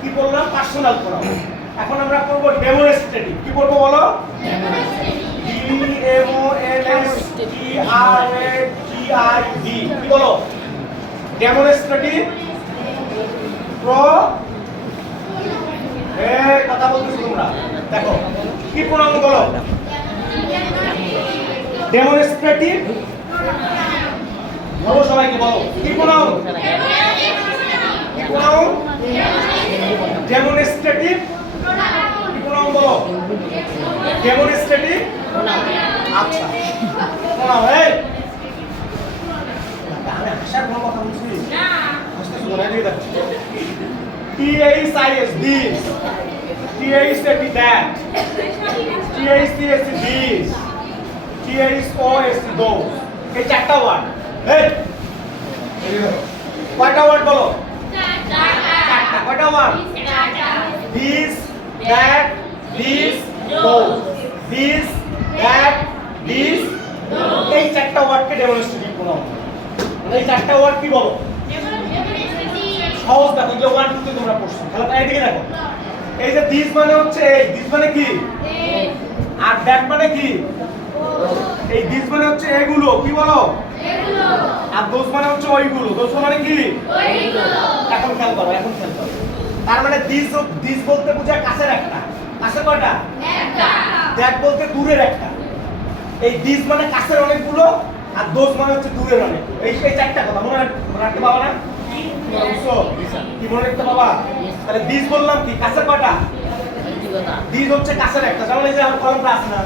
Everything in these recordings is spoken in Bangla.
কি বললাম পার্সোনাল প্রোনাউন। এখন আমরা করব ডেমনস্ট্রেটিভ। কি করব বলো? DEMONSTRATIV। কি বলো? ডেমনস্ট্রেটিভ কথা বলতেছো তোমরা। দেখো কি প্রোনাউন বলো? ডেমনস্ট্রেটিভ। বলো সবাইকে বলো কি প্রোনাউন? কি প্রোনাউন? ডেমনস্ট্রেটিভ কি প্রোনাউন বলো? ডেমনস্ট্রেটিভ আচ্ছা প্রোনাউন। এই আমি আশা কোনো কথা বলছি না, বুঝতেছো না? এই দেখো THIS this, THAT that, THCS this, THOS those। এই চারটা ওয়ার্ড। এই কয়টা ওয়ার্ড বলো? চারটা। কয়টা word? this, that, this, those, this, that, this, এই চারটা ওয়ার্ডকে ডেমনস্ট্রেটিভ প্রোনাউন। এই চারটা ওয়ার্ড কি বলো? সহজ। দেখো যে 1 2 তে তোমরা পড়ছো, খেলাটা এইদিকে দেখো। এই যে দিস মানে হচ্ছে এই, দিস মানে কি? আর দ্যাট মানে কি? এই দিস মানে হচ্ছে এগুলো, কি বলো? এগুলো। আর দোস মানে হচ্ছে ওইগুলো, দোস মানে কি? ওইগুলো। এখন খেয়াল করো, এখন খেয়াল করো। তার মানে দিস বলতে বোঝায় কাছের একটা। কাছের কয়টা? একটা। দ্যাট বলতে দূরের একটা। এই দিস মানে কাছের অনেকগুলো, আর দোস মানে হচ্ছে দূরের অনেকগুলো। এই চারটা কথা মনে রাখতে পারবা না? কি মনে রাখতে বাবা? তাহলে দিস বললাম কি কাছের কয়টা? দিস হচ্ছে কাছের একটা। যেমন এই যে আমার কলমটা আছে না,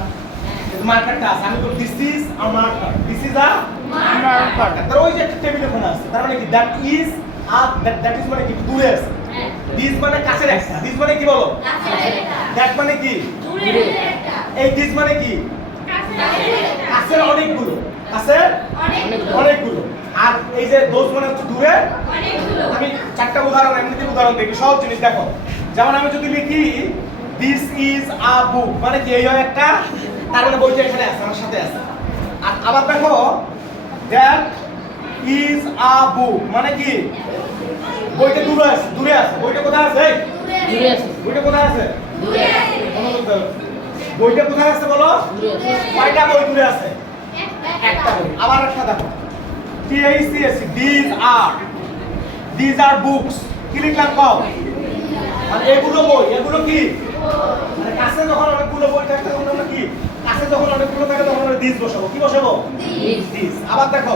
মার্কারটা আছে, আমি তো this is a marker, this is a marker. তার ওই যে একটা টেবিল ওখানে আছে, তার মানে কি that is a, that is মানে কি দূরে আছে। দিস মানে কাছের একটা। দিস মানে কি বলো? কাছের একটা। দ্যাট মানে কি? দূরের একটা। এই দিস মানে কি? কাছের অনেকগুলো, কাছের অনেকগুলো। আর এই যে দোস মানে হচ্ছে দূরে অনেকগুলো। আমি চারটা উদাহরণ এমনিতে উদাহরণ দেখি, সহজ জিনিস দেখো। যেমন আমি যদি লিখি দিস ইজ আ বুক, মানে কি এই হয় একটা, তার মানে বইটা এখানে আছে, আমার সাথে আছে। আর আবার দেখো দ্যাট ইজ আ বুক, মানে কি বইটা দূরে আছে, দূরে আছে। বইটা কোথায় আছে? দূরে আছে। বইটা কোথায় আছে? দূরে আছে। বইটা কোথায় আছে বলো? দূরে আছে। কয়টা বই দূরে আছে? একটা বই। আবার একটা দেখো THCS, these are books। কি লিখলাম কও? মানে এগুলো বই, এগুলো কি? মানে কাছে যখন অনেকগুলো বই থাকে তখন আমরা কি? কাছে যখন অনেকগুলো থাকে তখন আমরা দিস বসাবো। কি বসাবো? দিস। আবার দেখো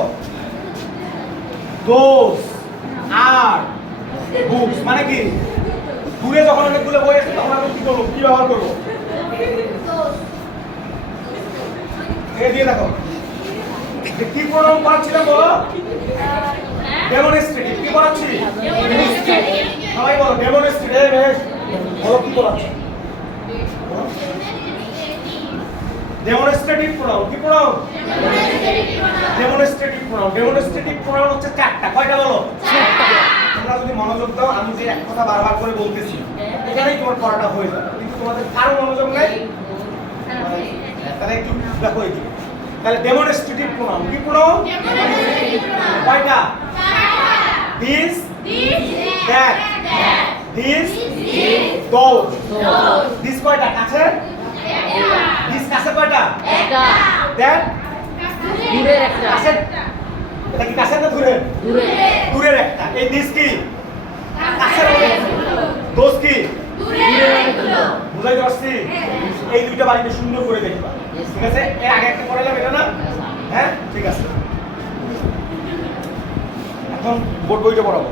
those are books, মানে কি দূরে যখন অনেকগুলো বই আছে তখন আমরা কি করব? কি ব্যবহার করব? এই দিয়ে দেখো কি প্রোনাউন পড়াচ্ছিলাম বলো? ডেমনস্ট্রেটিভ। কি পড়াচ্ছি? ডেমনস্ট্রেটিভ। সবাই বলো ডেমনস্ট্রেটিভ। বলো কি পড়াচ্ছি? Demonstrative pronoun. কি pronoun? Demonstrative pronoun. Demonstrative pronoun হচ্ছে চারটা। কয়টা বলো? চারটা। তোমরা যদি মনোযোগ দাও, আমি যে এক কথা বারবার করে বলতেছি এখানেই তোমার পড়াটা হয়ে যাবে, কিন্তু তোমাদের কারো মনোযোগ নেই। তাহলে একটু দেখো এইদিকে। তাহলে ডেমনস্ট্রেটিভ প্রোনাউন। কি প্রোনাউন? কয়টা? This, that, this, those. This কয়টা? কাছে। দিস কাছে কয়টা? একটা। দ্যাট দূরের একটা। কাছে। এটা কি কাছে না দূরে? দূরে। দূরের একটা। এই দিস কি? কাছের অনেকগুলো। দোজ কি? দূরের অনেকগুলো। বুঝাইতে পারছি? এই দুইটা বাড়িতে সুন্দর করে দেখবা। ঠিক আছে? এর আগে একটা পড়ালাম এটা না? হ্যাঁ ঠিক আছে। এখন বোর্ড বইটা পড়াবো।